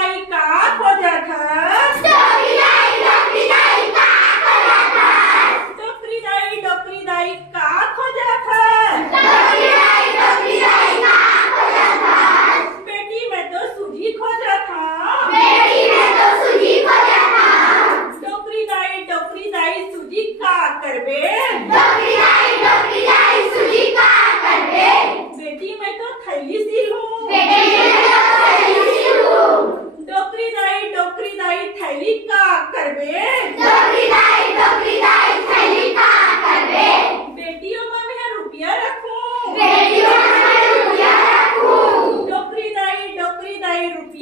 दाई का खोजत हस? डोकरी दाई का खोजत हस? डोकरी दाई का खोजत हस? डोकरी दाई का खोजत हस? बेटी मैं तो सूजी खोजत हूँ। बेटी मैं तो सूजी खोजत हूँ। डोकरी दाई सूजी का करबे? डोकरी दाई सूजी का करबे? बेटी मैं तो थैली सिलूं। बेटी मैं तो थैली सिलूं। डोकरी दाई थैली का करबे? डोकरी दाई थैली का करबे? बेटियों में मैं रुपया रखूं। बेटियों में रुपया रखूं। डोकरी दाई रुपया